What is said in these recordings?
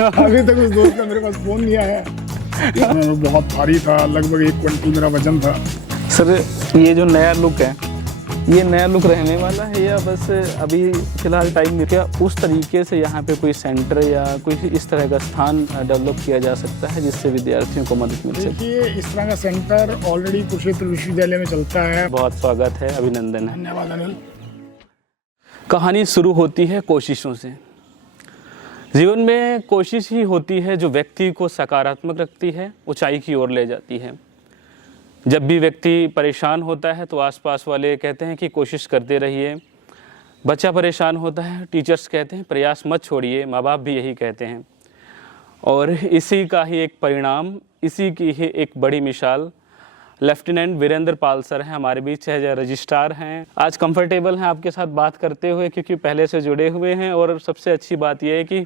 अभी तक उस दोस्त का मेरे पास फ़ोन नहीं आया है। मैं बहुत भारी था, लगभग 1 क्विंटल मेरा वजन था। सर ये जो नया लुक है, ये नया लुक रहने वाला है या बस अभी फ़िलहाल टाइम में, क्या उस तरीके से यहाँ पे कोई सेंटर या कोई इस तरह का स्थान डेवलप किया जा सकता है जिससे विद्यार्थियों को मदद मिल सके? देखिए, इस तरह का सेंटर ऑलरेडी कुरुक्षेत्र विश्वविद्यालय में चलता है। बहुत स्वागत है, अभिनंदन है। धन्यवाद अनिल। कहानी शुरू होती है कोशिशों से। जीवन में कोशिश ही होती है जो व्यक्ति को सकारात्मक रखती है, ऊंचाई की ओर ले जाती है। जब भी व्यक्ति परेशान होता है तो आसपास वाले कहते हैं कि कोशिश करते रहिए। बच्चा परेशान होता है, टीचर्स कहते हैं प्रयास मत छोड़िए, माँ बाप भी यही कहते हैं। और इसी का ही एक परिणाम, इसी की ही एक बड़ी मिसाल लेफ्टिनेंट वीरेंद्र पाल सर हैं हमारे बीच है, रजिस्ट्रार हैं। आज कंफर्टेबल हैं आपके साथ बात करते हुए क्योंकि पहले से जुड़े हुए हैं। और सबसे अच्छी बात यह है कि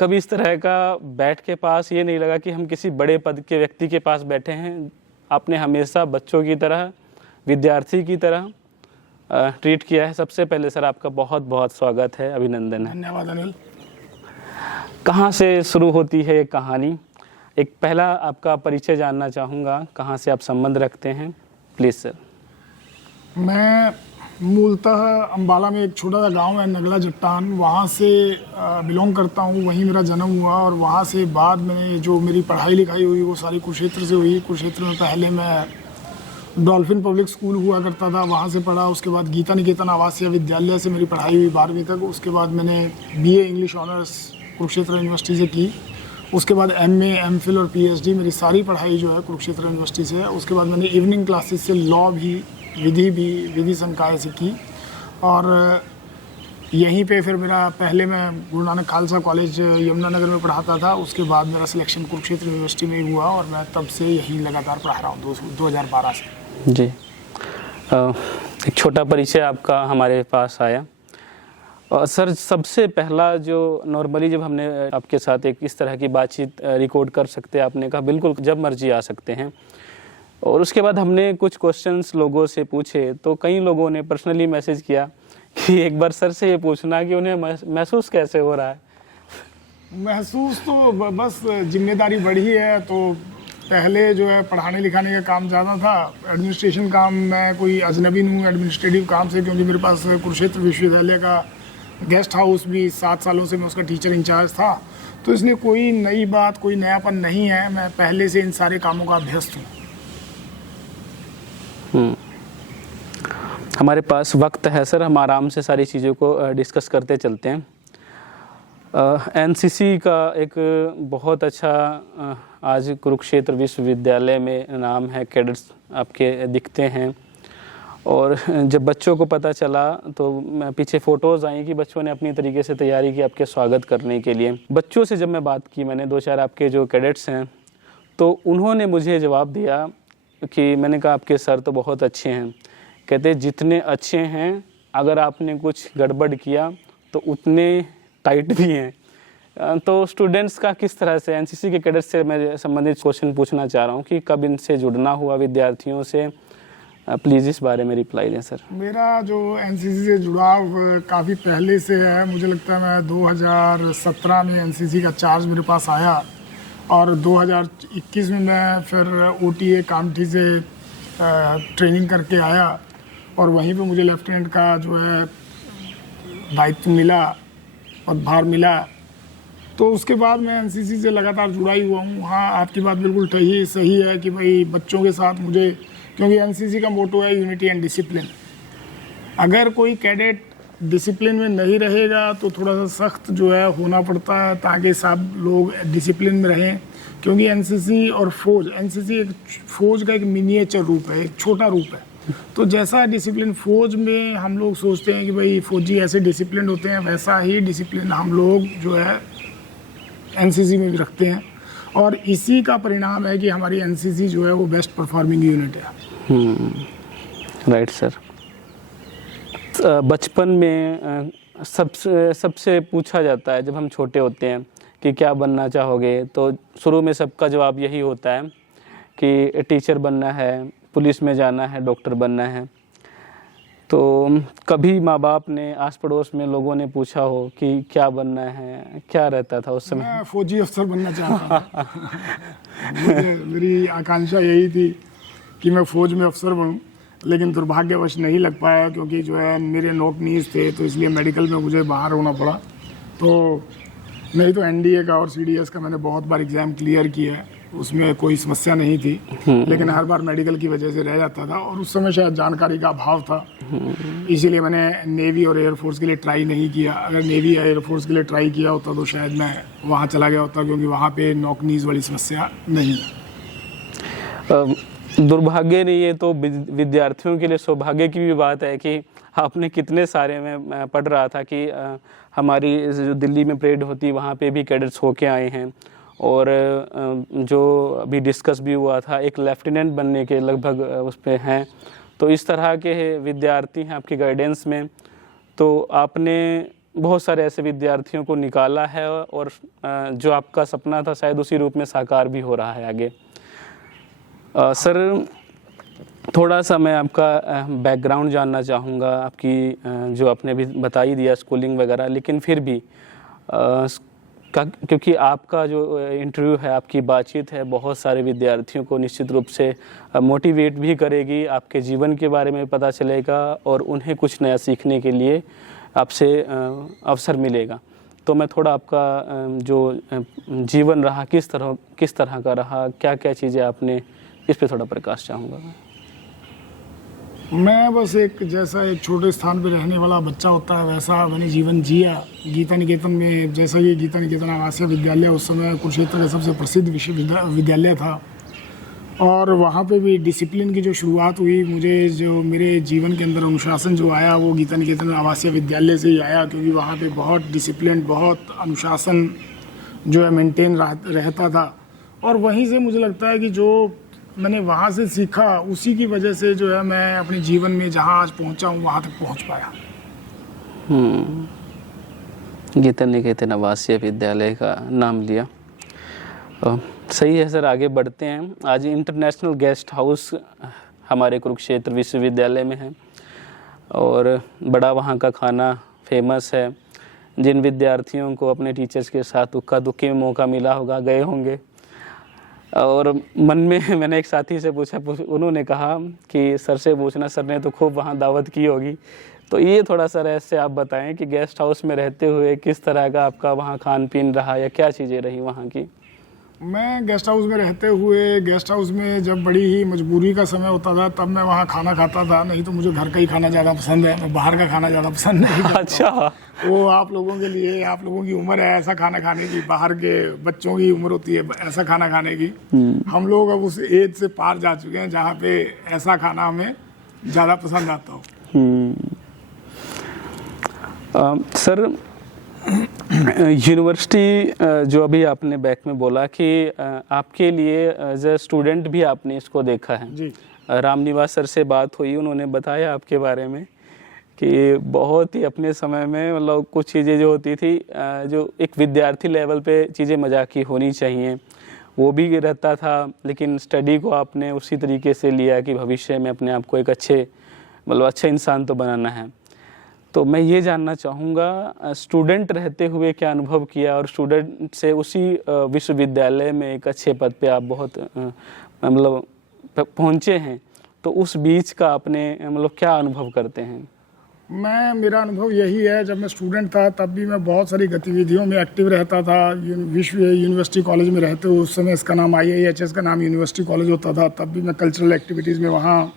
कभी इस तरह का बैठ के पास ये नहीं लगा कि हम किसी बड़े पद के व्यक्ति के पास बैठे हैं। आपने हमेशा बच्चों की तरह, विद्यार्थी की तरह ट्रीट किया है। सबसे पहले सर आपका बहुत बहुत स्वागत है, अभिनंदन है। धन्यवाद अनिल। कहाँ से शुरू होती है ये कहानी? एक पहला आपका परिचय जानना चाहूँगा, कहाँ से आप संबंध रखते हैं, प्लीज़ सर। मैं मूलतः अम्बाला में एक छोटा सा गांव है नगला जट्टान, वहाँ से बिलोंग करता हूँ। वहीं मेरा जन्म हुआ और वहाँ से बाद में जो मेरी पढ़ाई लिखाई हुई वो सारी कुरुक्षेत्र से हुई। कुरुक्षेत्र में पहले मैं डॉल्फिन पब्लिक स्कूल हुआ करता था, वहाँ से पढ़ा। उसके बाद गीता निकेतन आवासीय विद्यालय से मेरी पढ़ाई हुई 12वीं तक। उसके बाद मैंने BA English honours Kurukshetra university से की। उसके बाद MA, MPhil और PhD मेरी सारी पढ़ाई जो है कुरुक्षेत्र यूनिवर्सिटी से है। उसके बाद मैंने इवनिंग क्लासेस से लॉ भी, विधि संकाय से की। और यहीं पे फिर मेरा पहले मैं गुरु नानक खालसा कॉलेज यमुनानगर में पढ़ाता था। उसके बाद मेरा सिलेक्शन कुरुक्षेत्र यूनिवर्सिटी में हुआ और मैं तब से यहीं लगातार पढ़ा रहा हूँ 2012 से। जी, एक छोटा परिचय आपका हमारे पास आया। सर सबसे पहला जो नॉर्मली जब हमने आपके साथ एक इस तरह की बातचीत रिकॉर्ड कर सकते हैं, आपने कहा बिल्कुल जब मर्जी आ सकते हैं। और उसके बाद हमने कुछ क्वेश्चंस लोगों से पूछे तो कई लोगों ने पर्सनली मैसेज किया कि एक बार सर से ये पूछना कि उन्हें महसूस कैसे हो रहा है। महसूस तो बस जिम्मेदारी बढ़ी है। तो पहले जो है पढ़ाने लिखाने का काम ज़्यादा था, एडमिनिस्ट्रेशन काम मैं कोई अजनबी नहीं हूँ एडमिनिस्ट्रेटिव काम से, क्योंकि मेरे पास कुरुक्षेत्र विश्वविद्यालय का गेस्ट हाउस भी 7 सालों से मैं उसका टीचर इंचार्ज था। तो इसलिए कोई नई बात, कोई नयापन नहीं है। मैं पहले से इन सारे कामों का अभ्यस्त हूँ। हमारे पास वक्त है सर, हम आराम से सारी चीज़ों को डिस्कस करते चलते हैं। NCC का एक बहुत अच्छा आज कुरुक्षेत्र विश्वविद्यालय में नाम है, कैडेट्स आपके दिखते हैं। और जब बच्चों को पता चला तो मैं पीछे फ़ोटोज़ आई कि बच्चों ने अपनी तरीके से तैयारी की आपके स्वागत करने के लिए। बच्चों से जब मैं बात की, मैंने 2-4 आपके जो कैडेट्स हैं, तो उन्होंने मुझे जवाब दिया कि मैंने कहा आपके सर तो बहुत अच्छे हैं। कहते जितने अच्छे हैं अगर आपने कुछ गड़बड़ किया तो उतने टाइट भी हैं। तो स्टूडेंट्स का किस तरह से, NCC के कैडेट्स से मैं संबंधित क्वेश्चन पूछना चाह रहा हूँ कि कब इनसे जुड़ना हुआ विद्यार्थियों से, प्लीज़ इस बारे में रिप्लाई दें सर। मेरा जो NCC से जुड़ाव काफ़ी पहले से है। मुझे लगता है मैं 2017 में NCC का चार्ज मेरे पास आया और 2021 में मैं फिर OTA कामठी से ट्रेनिंग करके आया और वहीं पे मुझे लेफ्टिनेंट का जो है दायित्व मिला, पदभार मिला। तो उसके बाद मैं NCC से लगातार जुड़ा ही हुआ हूँ। हाँ, आपकी बात बिल्कुल सही है कि भाई बच्चों के साथ मुझे, क्योंकि NCC का मोटो है यूनिटी एंड डिसिप्लिन। अगर कोई कैडेट डिसिप्लिन में नहीं रहेगा तो थोड़ा सा सख्त जो है होना पड़ता है ताकि सब लोग डिसिप्लिन में रहें। क्योंकि NCC और फौज, NCC एक फौज का एक मिनिएचर रूप है, एक छोटा रूप है। तो जैसा डिसिप्लिन फौज में हम लोग सोचते हैं कि भाई फौजी ऐसे डिसिप्लिन होते हैं, वैसा ही डिसिप्लिन हम लोग जो है NCC में भी रखते हैं। और इसी का परिणाम है कि हमारी NCC जो है वो बेस्ट परफॉर्मिंग यूनिट है। Right sir. बचपन में सबसे पूछा जाता है जब हम छोटे होते हैं कि क्या बनना चाहोगे, तो शुरू में सबका जवाब यही होता है कि टीचर बनना है, पुलिस में जाना है, डॉक्टर बनना है। तो कभी माँ बाप ने, आस पड़ोस में लोगों ने पूछा हो कि क्या बनना है, क्या रहता था उस समय? मैं फौजी अफसर बनना चाहता था। मेरी आकांक्षा यही थी कि मैं फ़ौज में अफसर बनूं, लेकिन दुर्भाग्यवश नहीं लग पाया, क्योंकि जो है मेरे नॉक नीज थे, तो इसलिए मेडिकल में मुझे बाहर होना पड़ा। तो नहीं तो एनडीए का और सीडीएस का मैंने बहुत बार एग्ज़ाम क्लियर किया है, उसमें कोई समस्या नहीं थी, लेकिन हर बार मेडिकल की वजह से रह जाता था, और उस समय शायद जानकारी का अभाव था, इसीलिए मैंने नेवी और एयरफोर्स के लिए ट्राई नहीं किया। अगर नेवी या एयरफोर्स के लिए ट्राई किया होता तो शायद मैं वहाँ चला गया होता, क्योंकि वहाँ पे नॉक नीज वाली समस्या नहीं है। दुर्भाग्य नहीं, ये तो विद्यार्थियों के लिए सौभाग्य की भी बात है कि आपने कितने सारे, मैं पढ़ रहा था कि हमारी जो दिल्ली में परेड होती है वहाँ पे भी कैडेट्स होके आए हैं, और जो अभी डिस्कस भी हुआ था एक लेफ्टिनेंट बनने के लगभग उस पे हैं। तो इस तरह के विद्यार्थी हैं आपकी गाइडेंस में, तो आपने बहुत सारे ऐसे विद्यार्थियों को निकाला है, और जो आपका सपना था शायद उसी रूप में साकार भी हो रहा है आगे। सर, थोड़ा सा मैं आपका बैकग्राउंड जानना चाहूँगा, आपकी जो आपने भी बता ही दिया स्कूलिंग वगैरह, लेकिन फिर भी क्योंकि आपका जो इंटरव्यू है, आपकी बातचीत है, बहुत सारे विद्यार्थियों को निश्चित रूप से मोटिवेट भी करेगी, आपके जीवन के बारे में पता चलेगा और उन्हें कुछ नया सीखने के लिए आपसे अवसर मिलेगा। तो मैं थोड़ा आपका जो जीवन रहा किस तरह का रहा, क्या क्या चीज़ें आपने, इस पे थोड़ा प्रकाश चाहूँगा। मैं बस एक छोटे स्थान पे रहने वाला बच्चा होता है वैसा मैंने जीवन जिया। गीता निकेतन में, जैसा ये गीता निकेतन आवासीय विद्यालय उस समय कुरुक्षेत्र का सबसे प्रसिद्ध विश्वविद्यालय था, और वहाँ पे भी डिसिप्लिन की जो शुरुआत हुई, मुझे जो मेरे जीवन के अंदर अनुशासन जो आया वो गीता निकेतन आवासीय विद्यालय से ही आया, क्योंकि वहाँ पे बहुत डिसिप्लिन, बहुत अनुशासन जो है मेंटेन रहता था। और वहीं से मुझे लगता है कि जो मैंने वहाँ से सीखा, उसी की वजह से जो है मैं अपने जीवन में जहाँ आज पहुँचा हूँ वहाँ तक पहुँच पाया। गीता निकेतन आवासीय विद्यालय का नाम लिया, सही है सर, आगे बढ़ते हैं। आज इंटरनेशनल गेस्ट हाउस हमारे कुरुक्षेत्र विश्वविद्यालय में है, और बड़ा वहाँ का खाना फेमस है। जिन विद्यार्थियों को अपने टीचर्स के साथ उक्का दुक्की में मौका मिला होगा, गए होंगे। और मन में मैंने एक साथी से पूछा, उन्होंने कहा कि सर से पूछना, सर ने तो खूब वहाँ दावत की होगी। तो ये थोड़ा सा रहस्य आप बताएं कि गेस्ट हाउस में रहते हुए किस तरह का आपका वहाँ खान पीन रहा, या क्या चीज़ें रही वहाँ की? मैं गेस्ट हाउस में रहते हुए, गेस्ट हाउस में जब बड़ी ही मजबूरी का समय होता था तब मैं वहाँ खाना खाता था, नहीं तो मुझे घर का ही खाना ज़्यादा पसंद है, मैं बाहर का खाना ज़्यादा पसंद नहीं करता। अच्छा, वो आप लोगों के लिए, आप लोगों की उम्र है ऐसा खाना खाने की, बाहर के बच्चों की उम्र होती है ऐसा खाना खाने की। हम लोग अब उस एज से पार जा चुके हैं जहाँ पे ऐसा खाना हमें ज़्यादा पसंद आता हो। सर, यूनिवर्सिटी जो अभी आपने बैक में बोला कि आपके लिए एज ए स्टूडेंट भी आपने इसको देखा है जी। रामनिवास सर से बात हुई, उन्होंने बताया आपके बारे में कि बहुत ही अपने समय में, मतलब कुछ चीज़ें जो होती थी जो एक विद्यार्थी लेवल पे चीज़ें मजाकी होनी चाहिए, वो भी रहता था, लेकिन स्टडी को आपने उसी तरीके से लिया कि भविष्य में अपने आप को एक अच्छा इंसान तो बनाना है। तो मैं ये जानना चाहूँगा, स्टूडेंट रहते हुए क्या अनुभव किया, और स्टूडेंट से उसी विश्वविद्यालय में एक अच्छे पद पे आप बहुत मतलब पहुँचे हैं, तो उस बीच का आपने मतलब क्या अनुभव करते हैं? मेरा अनुभव यही है, जब मैं स्टूडेंट था तब भी मैं बहुत सारी गतिविधियों में एक्टिव रहता था। यूनिवर्सिटी कॉलेज में रहते हुए, उस समय इसका नाम IIHS का नाम यूनिवर्सिटी कॉलेज होता था, तब भी मैं कल्चरल एक्टिविटीज़ में वहाँ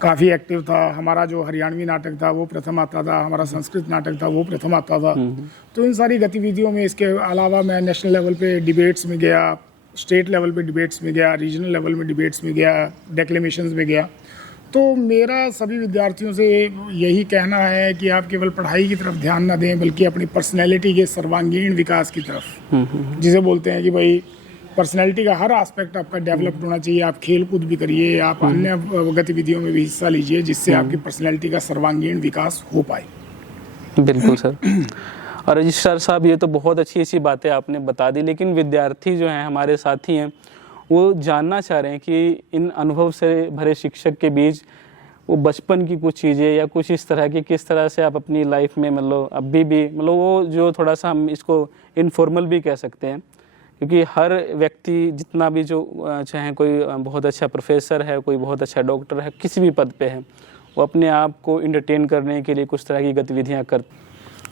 काफ़ी एक्टिव था। हमारा जो हरियाणवी नाटक था वो प्रथम आता था, हमारा संस्कृत नाटक था वो प्रथम आता था। तो इन सारी गतिविधियों में, इसके अलावा मैं नेशनल लेवल पे डिबेट्स में गया, स्टेट लेवल पे डिबेट्स में गया, रीजनल लेवल में डिबेट्स में गया, डेक्लेमेशंस में गया। तो मेरा सभी विद्यार्थियों से यही कहना है कि आप केवल पढ़ाई की तरफ ध्यान ना दें, बल्कि अपनी पर्सनैलिटी के सर्वांगीण विकास की तरफ, जिसे बोलते हैं कि भाई पर्सनैलिटी का हर एस्पेक्ट आपका डेवलप्ड होना चाहिए। आप खेल कूद भी करिए, आप अन्य गतिविधियों में भी हिस्सा लीजिए, जिससे आपकी पर्सनैलिटी का सर्वांगीण विकास हो पाए। बिल्कुल सर। और रजिस्ट्रार साहब, ये तो बहुत अच्छी बातें आपने बता दी, लेकिन विद्यार्थी जो हैं, हमारे साथी हैं, वो जानना चाह रहे हैं कि इन अनुभव से भरे शिक्षक के बीच वो बचपन की कुछ चीज़ें या कुछ इस तरह की, किस तरह से आप अपनी लाइफ में मतलब अभी भी मतलब वो जो थोड़ा सा हम इसको इनफॉर्मल भी कह सकते हैं, क्योंकि हर व्यक्ति जितना भी जो चाहे कोई बहुत अच्छा प्रोफेसर है, कोई बहुत अच्छा डॉक्टर है, किसी भी पद पे है, वो अपने आप को इंटरटेन करने के लिए कुछ तरह की गतिविधियाँ कर।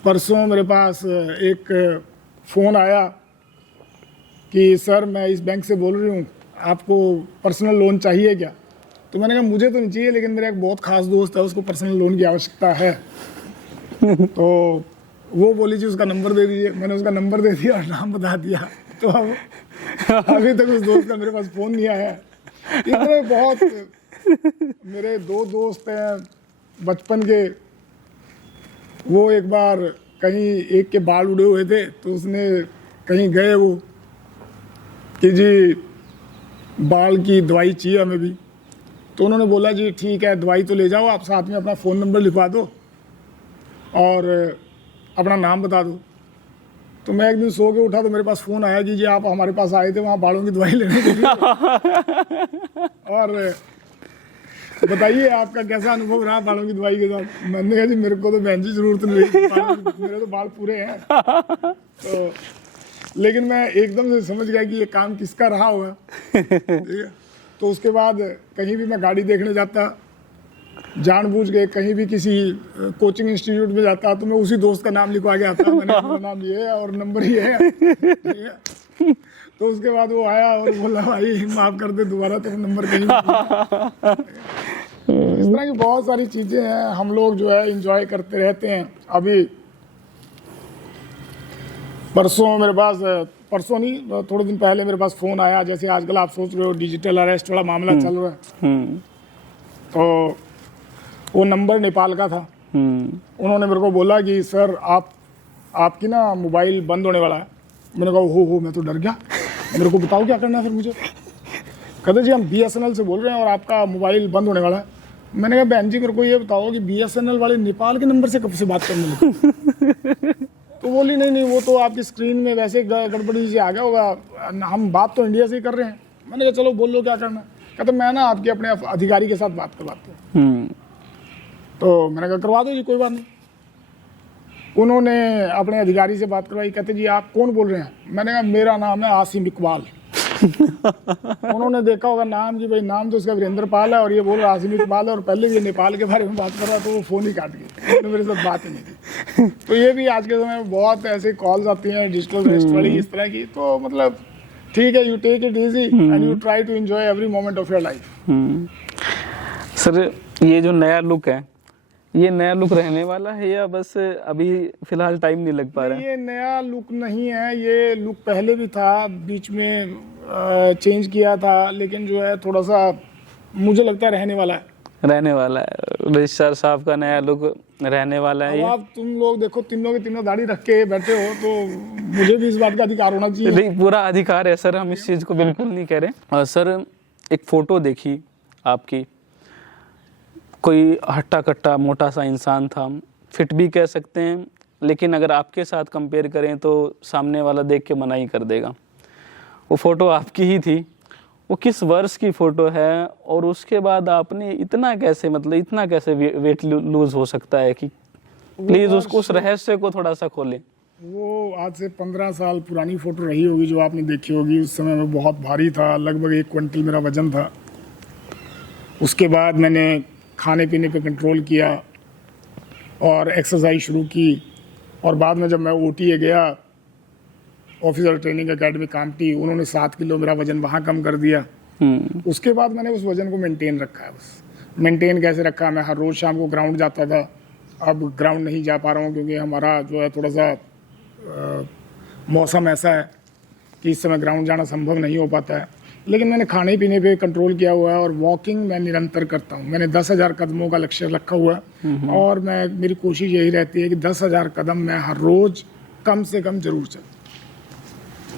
परसों मेरे पास एक फ़ोन आया कि सर मैं इस बैंक से बोल रही हूँ, आपको पर्सनल लोन चाहिए क्या? तो मैंने कहा मुझे तो नहीं चाहिए, लेकिन मेरा एक बहुत ख़ास दोस्त है, उसको पर्सनल लोन की आवश्यकता है। तो वो बोली जी उसका नंबर दे दीजिए। मैंने उसका नंबर दे दिया और नाम बता दिया। तो अब अभी तक उस दोस्त का मेरे पास फ़ोन नहीं आया। इतने बहुत मेरे 2 दोस्त हैं बचपन के, वो एक बार कहीं एक के बाल उड़े हुए थे, तो उसने कहीं गए वो कि जी बाल की दवाई चाहिए हमें भी। तो उन्होंने बोला जी ठीक है दवाई तो ले जाओ, आप साथ में अपना फ़ोन नंबर लिखवा दो और अपना नाम बता दो। तो मैं एक दिन सो के उठा तो मेरे पास फ़ोन आया कि जी आप हमारे पास आए थे वहाँ बालों की दवाई लेने के लिए और बताइए आपका कैसा अनुभव रहा बालों की दवाई के साथ। मैंने कहा जी मेरे को तो बहन जी ज़रूरत नहीं, मेरे तो बाल पूरे हैं। तो लेकिन मैं एकदम से समझ गया कि ये काम किसका रहा होगा, ठीक है। तो उसके बाद कहीं भी मैं गाड़ी देखने जाता, जानबूझ के कहीं भी किसी कोचिंग इंस्टीट्यूट में जाता, तो मैं उसी दोस्त का नाम लिखवा के आता। मैंने अपना नाम ये है और नंबर ये है, ठीक है। तो उसके बाद वो आया और बोला भाई माफ़ कर दे, दोबारा तो नंबर कहीं इस तरह की बहुत सारी चीज़ें हैं, हम लोग जो है इंजॉय करते रहते हैं। अभी परसों मेरे पास, परसों नहीं थोड़े दिन पहले मेरे पास फ़ोन आया, जैसे आजकल आप सोच रहे हो डिजिटल अरेस्ट वाला मामला चल रहा है, तो वो नंबर नेपाल का था। उन्होंने मेरे को बोला कि सर आपकी ना मोबाइल बंद होने वाला है। मैंने कहा हो मैं तो डर गया, मेरे को बताओ क्या करना है फिर मुझे। कहते जी हम BSNL से बोल रहे हैं और आपका मोबाइल बंद होने वाला है। मैंने कहा बहन जी मेरे को ये बताओ कि BSNL वाले नेपाल के नंबर से कब से बात करने लगे? तो बोली नहीं वो तो आपकी स्क्रीन में वैसे गड़बड़ी से आ गया होगा, हम बात तो इंडिया से ही कर रहे हैं। मैंने कहा चलो बोल लो क्या करना है। कहते मैं ना आपके अपने अधिकारी के साथ बात करवाते हैं। तो मैंने कहा करवा दो जी, कोई बात नहीं। उन्होंने अपने अधिकारी से बात करवाई। कहते जी आप कौन बोल रहे हैं? मैंने कहा मेरा नाम है आसिम इकबाल। उन्होंने देखा होगा नाम कि भाई नाम तो उसका वीरेंद्र पाल है और ये बोल रहा आसिम इकबाल है, और पहले भी नेपाल के बारे में बात कर रहा, तो वो फ़ोन ही काट गया, उन्होंने मेरे साथ बात ही नहीं की। तो ये भी आज के समय में बहुत ऐसे कॉल्स आती हैं डिजिटल अरेस्ट वाली इस तरह की। तो मतलब ठीक है, you take it easy and you try to enjoy every moment of your life. Sir ये जो नया लुक है, ये नया लुक रहने वाला है या बस अभी फिलहाल टाइम नहीं लग पा रहा है? ये नया लुक नहीं है, ये लुक पहले भी था, बीच में चेंज किया था, लेकिन जो है थोड़ा सा मुझे लगता है रहने वाला है। रजिस्ट्रार साहब का नया लुक रहने वाला है। अब तुम लोग देखो तीनों के तीनों दाढ़ी रख के बैठे हो, तो मुझे भी इस बात का अधिकार होना चाहिए। नहीं, पूरा अधिकार है सर, हम इस चीज़ को बिल्कुल नहीं कह रहे। और सर एक फ़ोटो देखी आपकी, कोई हट्टा कट्टा मोटा सा इंसान था, फिट भी कह सकते हैं, लेकिन अगर आपके साथ कंपेयर करें तो सामने वाला देख के मना ही कर देगा। वो फ़ोटो आपकी ही थी। वो किस वर्ष की फ़ोटो है और उसके बाद आपने इतना कैसे वेट लूज हो सकता है कि प्लीज़ उसको उस रहस्य को थोड़ा सा खोलें। वो आज से 15 साल पुरानी फ़ोटो रही होगी जो आपने देखी होगी। उस समय में बहुत भारी था, लगभग 1 क्विंटल मेरा वज़न था। उसके बाद मैंने खाने पीने पे कंट्रोल किया और एक्सरसाइज शुरू की, और बाद में जब मैं OTA गया, ऑफिसर ट्रेनिंग एकेडमी कामटी, उन्होंने 7 किलो मेरा वज़न वहाँ कम कर दिया। उसके बाद मैंने उस वज़न को मेंटेन रखा है। मेंटेन कैसे रखा? मैं हर रोज़ शाम को ग्राउंड जाता था। अब ग्राउंड नहीं जा पा रहा हूँ क्योंकि हमारा जो है थोड़ा सा मौसम ऐसा है कि इस समय ग्राउंड जाना संभव नहीं हो पाता है। लेकिन मैंने खाने पीने पे कंट्रोल किया हुआ है और वॉकिंग मैं निरंतर करता हूँ। मैंने 10,000 कदमों का लक्ष्य रखा हुआ है और मेरी कोशिश यही रहती है कि 10,000 कदम मैं हर रोज़ कम से कम जरूर चलूँ।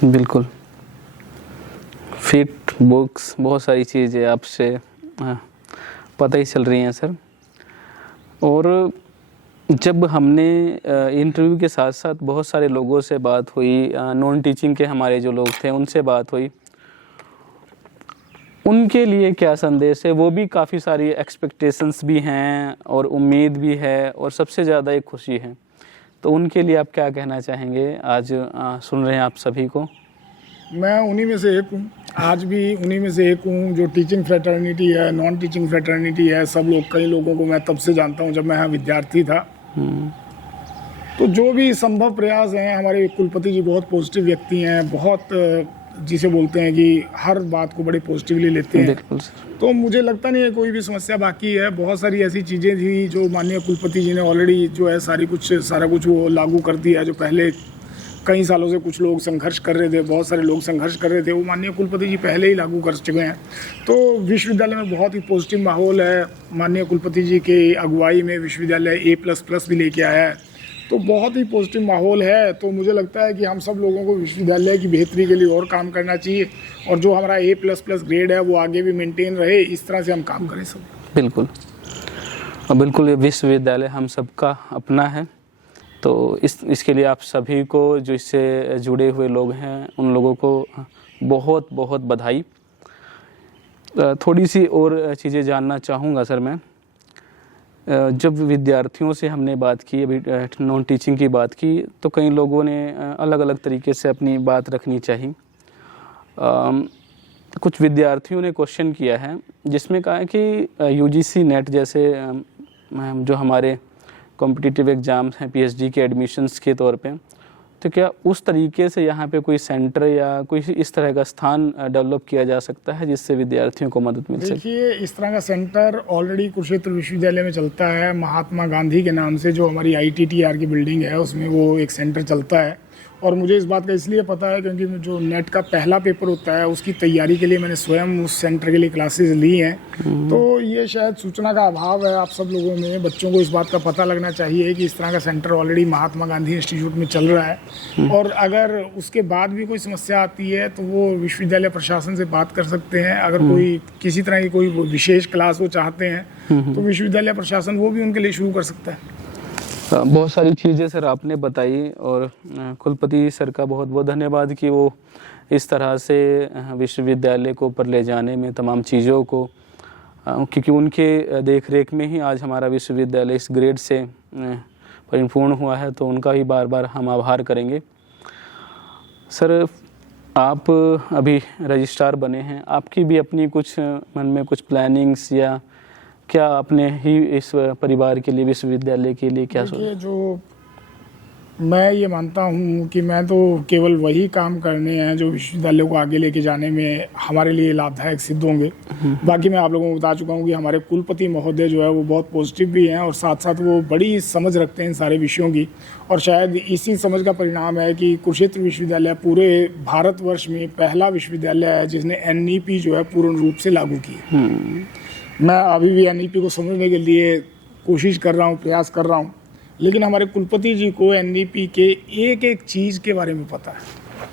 बिल्कुल फिट, बुक्स, बहुत सारी चीज़ें आपसे पता ही चल रही हैं सर। और जब हमने इंटरव्यू के साथ साथ बहुत सारे लोगों से बात हुई, नॉन टीचिंग के हमारे जो लोग थे उनसे बात हुई, उनके लिए क्या संदेश है? वो भी काफ़ी सारी एक्सपेक्टेशंस भी हैं और उम्मीद भी है और सबसे ज़्यादा एक खुशी है। तो उनके लिए आप क्या कहना चाहेंगे? आज सुन रहे हैं आप सभी को। मैं उन्हीं में से एक हूँ, आज भी उन्हीं में से एक हूँ जो टीचिंग फ्रेटर्निटी है, नॉन टीचिंग फ्रेटर्निटी है, सब लोग, कई लोगों को मैं तब से जानता हूँ जब मैं यहाँ विद्यार्थी था। तो जो भी संभव प्रयास हैं, हमारे कुलपति जी बहुत पॉजिटिव व्यक्ति हैं, बहुत जिसे बोलते हैं कि हर बात को बड़े पॉजिटिवली लेते हैं। बिल्कुल सर। तो मुझे लगता नहीं है कोई भी समस्या बाकी है। बहुत सारी ऐसी चीज़ें थी जो माननीय कुलपति जी ने ऑलरेडी जो है सारा कुछ वो लागू कर दिया है। जो पहले कई सालों से कुछ लोग संघर्ष कर रहे थे, बहुत सारे लोग संघर्ष कर रहे थे, वो माननीय कुलपति जी पहले ही लागू कर चुके हैं। तो विश्वविद्यालय में बहुत ही पॉजिटिव माहौल है। माननीय कुलपति जी की अगुवाई में विश्वविद्यालय A++ भी लेके आया है, तो बहुत ही पॉजिटिव माहौल है। तो मुझे लगता है कि हम सब लोगों को विश्वविद्यालय की बेहतरी के लिए और काम करना चाहिए, और जो हमारा A++ ग्रेड है वो आगे भी मेंटेन रहे, इस तरह से हम काम करें सब। बिल्कुल, और बिल्कुल ये विश्वविद्यालय हम सबका अपना है। तो इसके लिए आप सभी को, जो इससे जुड़े हुए लोग हैं, उन लोगों को बहुत बहुत बधाई। थोड़ी सी और चीज़ें जानना चाहूँगा सर मैं। जब विद्यार्थियों से हमने बात की, अभी नॉन टीचिंग की बात की, तो कई लोगों ने अलग अलग तरीके से अपनी बात रखनी चाहिए। कुछ विद्यार्थियों ने क्वेश्चन किया है जिसमें कहा है कि UGC नेट जैसे जो हमारे कॉम्पिटिटिव एग्ज़ाम्स हैं PhD के एडमिशन्स के तौर पे, तो क्या उस तरीके से यहाँ पे कोई सेंटर या कोई इस तरह का स्थान डेवलप किया जा सकता है जिससे विद्यार्थियों को मदद मिल सके? देखिए, इस तरह का सेंटर ऑलरेडी कुरुक्षेत्र विश्वविद्यालय में चलता है। महात्मा गांधी के नाम से जो हमारी ITTR की बिल्डिंग है, उसमें वो एक सेंटर चलता है। और मुझे इस बात का इसलिए पता है क्योंकि जो नेट का पहला पेपर होता है उसकी तैयारी के लिए मैंने स्वयं उस सेंटर के लिए क्लासेस ली हैं। तो ये शायद सूचना का अभाव है आप सब लोगों में। बच्चों को इस बात का पता लगना चाहिए कि इस तरह का centre already Mahatma Gandhi institute में चल रहा है, और अगर उसके बाद भी कोई समस्या आती है तो वो विश्वविद्यालय प्रशासन से बात कर सकते हैं। अगर कोई किसी तरह की कोई विशेष क्लास वो चाहते हैं तो विश्वविद्यालय प्रशासन वो भी उनके लिए शुरू कर सकता है। बहुत सारी चीज़ें सर आपने बताई, और कुलपति सर का बहुत बहुत धन्यवाद कि वो इस तरह से विश्वविद्यालय को ऊपर ले जाने में तमाम चीज़ों को, क्योंकि उनके देख रेख में ही आज हमारा विश्वविद्यालय इस ग्रेड से परिपूर्ण हुआ है, तो उनका ही बार बार हम आभार करेंगे। सर, आप अभी रजिस्ट्रार बने हैं, आपकी भी अपनी कुछ मन में कुछ प्लानिंग्स या क्या अपने ही इस परिवार के लिए, विश्वविद्यालय के लिए क्या सोच? जो मैं ये मानता हूँ कि मैं तो केवल वही काम करने हैं जो विश्वविद्यालय को आगे लेके जाने में हमारे लिए लाभदायक सिद्ध होंगे। बाकी मैं आप लोगों को बता चुका हूँ कि हमारे कुलपति महोदय जो है वो बहुत पॉजिटिव भी हैं, और साथ साथ वो बड़ी समझ रखते हैं इन सारे विषयों की। और शायद इसी समझ का परिणाम है कि कुरुक्षेत्र विश्वविद्यालय पूरे भारतवर्ष में पहला विश्वविद्यालय है जिसने NEP जो है पूर्ण रूप से लागू की है। मैं अभी भी NEP को समझने के लिए कोशिश कर रहा हूँ, प्रयास कर रहा हूँ, लेकिन हमारे कुलपति जी को NEP के एक एक चीज़ के बारे में पता है।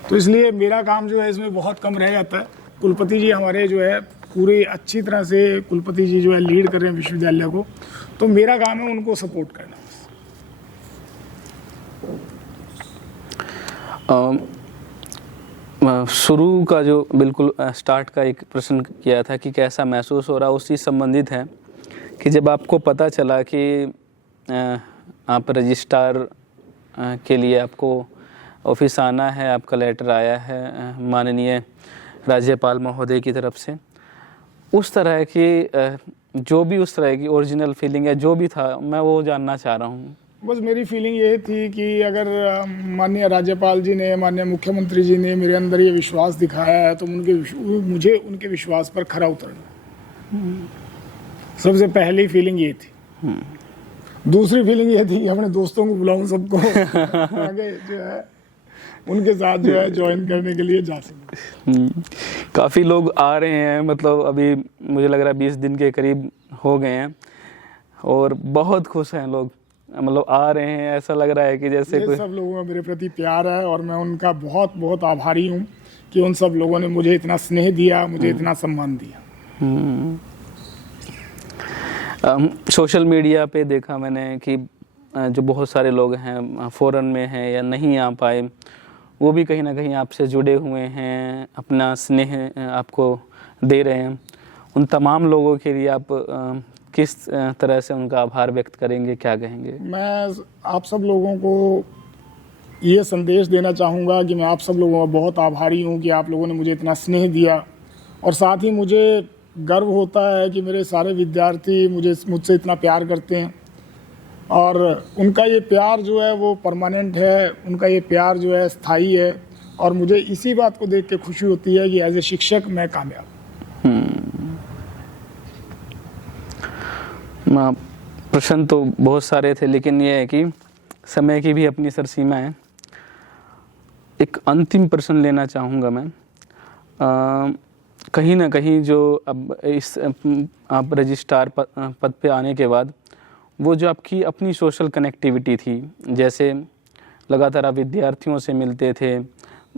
तो इसलिए मेरा काम जो है इसमें बहुत कम रह जाता है। कुलपति जी हमारे जो है पूरे अच्छी तरह से कुलपति जी जो है लीड कर रहे हैं विश्वविद्यालय को, तो मेरा काम है उनको सपोर्ट करना। शुरू का जो बिल्कुल स्टार्ट का एक प्रश्न किया था कि कैसा महसूस हो रहा, उससे संबंधित है कि जब आपको पता चला कि आप रजिस्ट्रार के लिए आपको ऑफिस आना है, आपका लेटर आया है माननीय राज्यपाल महोदय की तरफ से, उस तरह की जो भी उस तरह की ओरिजिनल फीलिंग है जो भी था, मैं वो जानना चाह रहा हूँ। बस मेरी फीलिंग ये थी कि अगर माननीय राज्यपाल जी ने, माननीय मुख्यमंत्री जी ने मेरे अंदर ये विश्वास दिखाया है तो मुझे उनके विश्वास पर खरा उतरना। सबसे पहली फीलिंग ये थी। दूसरी फीलिंग ये थी कि अपने दोस्तों को बुलाऊं सबको आगे जो है उनके साथ जो है ज्वाइन करने के लिए जा सकते। काफ़ी लोग आ रहे हैं, मतलब अभी मुझे लग रहा है 20 दिन के करीब हो गए हैं, और बहुत खुश हैं लोग, मतलब आ रहे हैं, ऐसा लग रहा है कि जैसे कोई सब लोगों का मेरे प्रति प्यार है, और मैं उनका बहुत बहुत आभारी हूँ कि उन सब लोगों ने मुझे इतना स्नेह दिया, मुझे इतना सम्मान दिया। सोशल मीडिया पे देखा मैंने कि जो बहुत सारे लोग हैं फॉरेन में हैं या नहीं आ पाए, वो भी कहीं ना कहीं आपसे जुड़े हुए हैं, अपना स्नेह आपको दे रहे हैं। उन तमाम लोगों के लिए आप किस तरह से उनका आभार व्यक्त करेंगे, क्या कहेंगे? मैं आप सब लोगों को ये संदेश देना चाहूँगा कि मैं आप सब लोगों का बहुत आभारी हूँ कि आप लोगों ने मुझे इतना स्नेह दिया, और साथ ही मुझे गर्व होता है कि मेरे सारे विद्यार्थी मुझसे इतना प्यार करते हैं, और उनका ये प्यार जो है वो परमानेंट है, उनका ये प्यार जो है स्थायी है, और मुझे इसी बात को देख के खुशी होती है कि एज ए शिक्षक मैं कामयाब। प्रश्न तो बहुत सारे थे, लेकिन ये है कि समय की भी अपनी सर सीमा है। एक अंतिम प्रश्न लेना चाहूँगा मैं। कहीं ना कहीं जो अब इस आप रजिस्ट्रार पद पे आने के बाद वो जो आपकी अपनी सोशल कनेक्टिविटी थी, जैसे लगातार आप विद्यार्थियों से मिलते थे,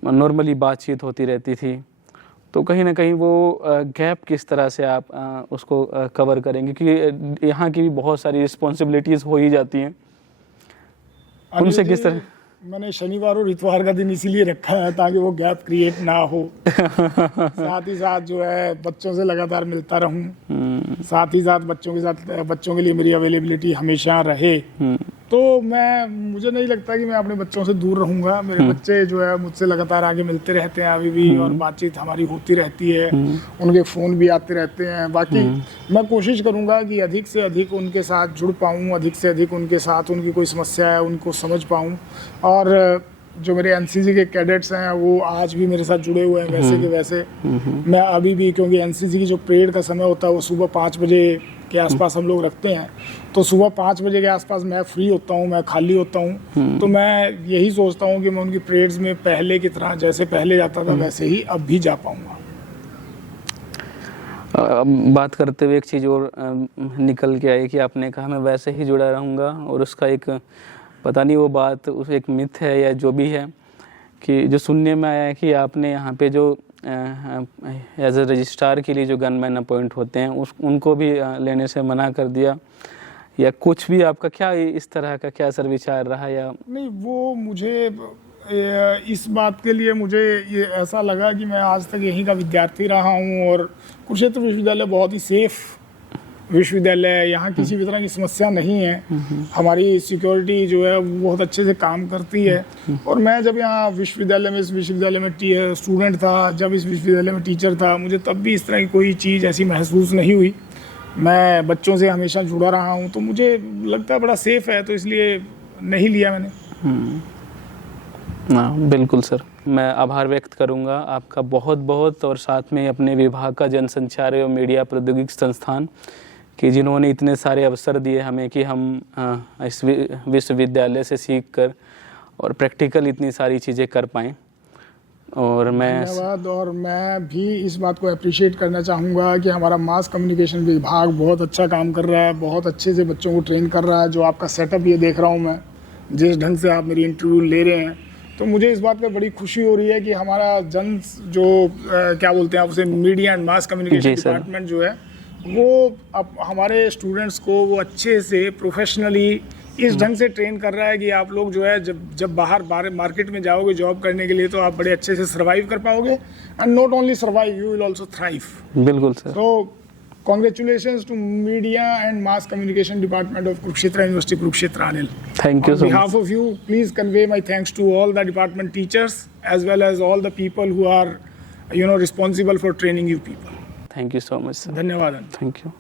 नॉर्मली बातचीत होती रहती थी, तो कहीं ना कहीं वो गैप किस तरह से आप उसको कवर करेंगे? क्योंकि यहाँ की भी बहुत सारी रिस्पॉन्सिबिलिटीज़ हो ही जाती हैं, उनसे किस तरह? मैंने शनिवार और इतवार का दिन इसीलिए रखा है ताकि वो गैप क्रिएट ना हो। साथ ही साथ जो है बच्चों से लगातार मिलता रहूं, साथ ही साथ बच्चों के लिए मेरी अवेलेबिलिटी हमेशा रहे। तो मुझे नहीं लगता कि मैं अपने बच्चों से दूर रहूंगा। मेरे बच्चे जो है मुझसे लगातार आगे मिलते रहते हैं अभी भी, और बातचीत हमारी होती रहती है, उनके फ़ोन भी आते रहते हैं। बाकी मैं कोशिश करूंगा कि अधिक से अधिक उनके साथ जुड़ पाऊँ, अधिक से अधिक उनके साथ उनकी कोई समस्या है उनको समझ पाऊँ। और जो मेरे एनसीसी के कैडेट्स हैं वो आज भी मेरे साथ जुड़े हुए हैं वैसे के वैसे। मैं अभी भी, क्योंकि एनसीसी की जो परेड का समय होता है वो सुबह 5 बजे के आसपास हम लोग रखते हैं, तो सुबह 5 बजे के आसपास मैं फ्री होता हूँ, मैं खाली होता हूँ। तो मैं यही सोचता हूँ कि मैं उनकी परेड्स में पहले की तरह, जैसे पहले जाता था वैसे ही अब भी जा पाऊँगा। बात करते हुए एक चीज़ और निकल के आई कि आपने कहा मैं वैसे ही जुड़ा रहूँगा, और उसका एक पता नहीं वो बात उस एक मिथ है या जो भी है, कि जो सुनने में आया है कि आपने यहाँ पे जो एज ए रजिस्ट्रार के लिए जो गनमैन अपॉइंट होते हैं उनको भी लेने से मना कर दिया, या कुछ भी आपका क्या इस तरह का क्या सर विचार रहा? या नहीं, वो मुझे इस बात के लिए मुझे ये ऐसा लगा कि मैं आज तक यहीं का विद्यार्थी रहा हूँ, और कुरुक्षेत्र विश्वविद्यालय बहुत ही सेफ विश्वविद्यालय है, यहाँ किसी भी तरह की समस्या नहीं है। हमारी सिक्योरिटी जो है वो बहुत अच्छे से काम करती है। और मैं जब यहाँ विश्वविद्यालय में, इस विश्वविद्यालय में स्टूडेंट था, जब इस विश्वविद्यालय में टीचर था, मुझे तब भी इस तरह की कोई चीज़ ऐसी महसूस नहीं हुई। मैं बच्चों से हमेशा जुड़ा रहा हूँ, तो मुझे लगता है बड़ा सेफ़ है, तो इसलिए नहीं लिया मैंने। हाँ बिल्कुल सर, मैं आभार व्यक्त करूंगा आपका बहुत बहुत, और साथ में अपने विभाग का जनसंचार एवं मीडिया प्रौद्योगिकी संस्थान कि जिन्होंने इतने सारे अवसर दिए हमें कि हम इस विश्वविद्यालय से सीख कर और प्रैक्टिकल इतनी सारी चीज़ें कर पाएँ। और धन्यवाद। और मैं भी इस बात को अप्रिशिएट करना चाहूँगा कि हमारा मास कम्युनिकेशन विभाग बहुत अच्छा काम कर रहा है, बहुत अच्छे से बच्चों को ट्रेन कर रहा है। जो आपका सेटअप ये देख रहा हूँ मैं, जिस ढंग से आप मेरी इंटरव्यू ले रहे हैं, तो मुझे इस बात पर बड़ी खुशी हो रही है कि हमारा क्या बोलते हैं आप उसे, media and mass communication department जो है वो अब हमारे स्टूडेंट्स को वो अच्छे से प्रोफेशनली इस ढंग से ट्रेन कर रहा है कि आप लोग जो है जब बाहर मार्केट में जाओगे जॉब करने के लिए, तो आप बड़े अच्छे से सर्वाइव कर पाओगे, and not only survive, you will also thrive. बिल्कुल सर। तो congratulations to media and mass communication department of Kurukshetra University, Kurukshetra, Anil. Thank you so much. On behalf of you, please convey my thanks to all the department teachers as well as all the people who are responsible for training you people. Thank you so much sir. धन्यवाद। Thank you.